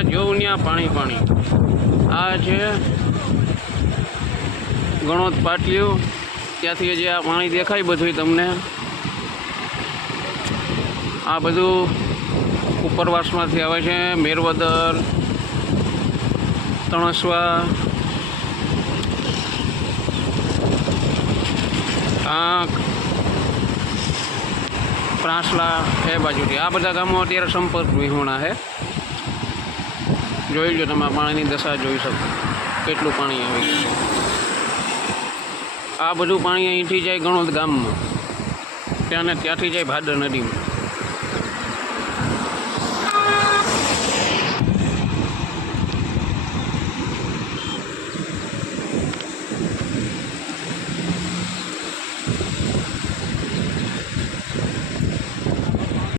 જ્યાં જોઉં ત્યાં પાણી પાણી। આ છે ગણોત પાટિયું, ત્યાંથી જે આ પાણી દેખાય બધું તમને, આ બધું ઉપરવાસમાંથી આવે છે। મેરવદર, તણસવા, આંક, પ્રાસલા એ બાજુથી આ બધા ગામો અત્યારે સંપર્ક વિહોણા છે। જોઈ લો તમે પાણીની દશા જોઈ શકો કેટલું પાણી આવી ગયું। આ બધું પાણી અહીંથી જાય ગણોદ ગામમાં, ત્યાંથી જાય ભાદર નદીમાં।